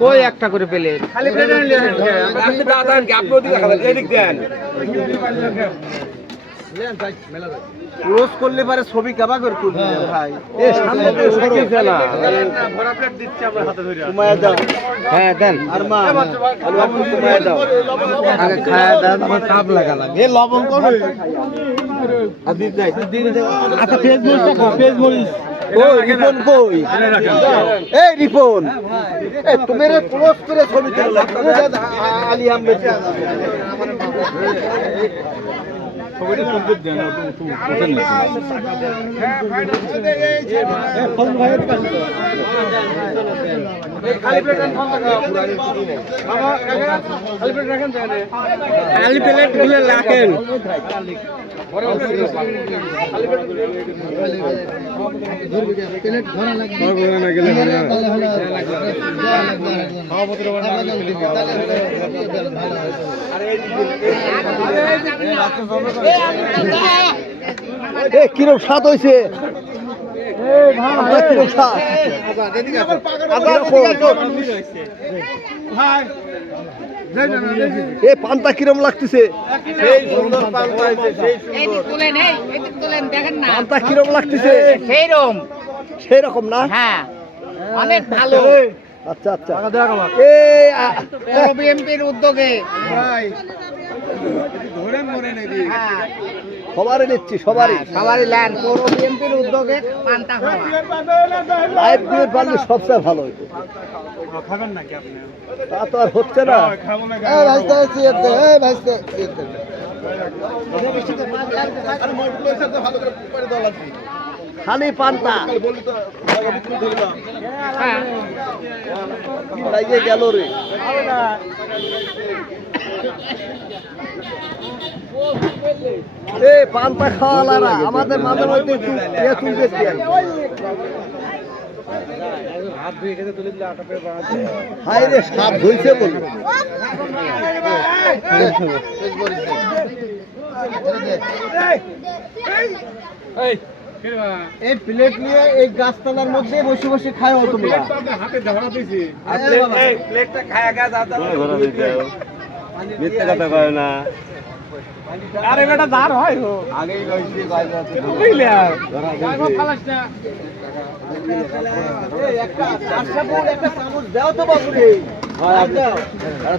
কই একটা করে প্লেট খালি প্লেট আনলে আপনি দাদান কি আপনি ওদিকে খাবেন এদিক দেন রোজ করলে পারে ছবি কাবা করে তুলবে ভাই এ সামনে সাইকেল ফেলা। ভরা প্লেট দিচ্ছি আমরা হাতে ধরে তোমায় দাও হ্যাঁ দেন আর মা আলু তোমায় দাও আগে খায়া দেন আমার কাপ লাগা লাগে এ লবণ করে নাই আচ্ছা মরিচটা রিপন কই? এই রিপন। এ তুমি রে ক্লোজ করে ছবি তুললা তুমি দেন আলী আহমেদ। ছবিটা তুলতে দেন? খালি প্লেট রাখেনগুলো রাখেন। এ কিরম স্বাদ হয়েছে কিরম স্বাদ এ পান্তা কিরম লাগতেছে এই পান্তা কিরম লাগতেছে সেইরকম সেই রকম না হ্যাঁ অনেক ভালো আচ্ছা আচ্ছা এই বিএমপির উদ্যোগে হ্যাঁ সবারই নিচ্ছি সবারই। সবারই ল্যান্ড পৌর বিএমপির উদ্যোগে পান্তা খাওয়া। লাইফ দিয়ে পারলে সবচেয়ে ভালো হইতো। তা তো আর হচ্ছে না। এই ভাইস্তে, দে, এই ভাইস্তে, সিগারেট দে। খালি পান্তা হ্যাঁ গেল রে এ পান্তা খাওয়ালারা আমাদের মাঝে মধ্যে ইয়ে আর? হায় রে সাপ হইছে বল এই প্লেট নিয়ে এই গাছতলার মধ্যে বসে বসে খায় তোমরা। প্লেটটা খায়া গা দাদা মিথ্যে কথা কয় না। আরে বেটা দাঁড় হয় গো। আগেই বুঝলে আর। একটা চারশো ফুট একটা চামচ দাও তো বাবু রে। আরে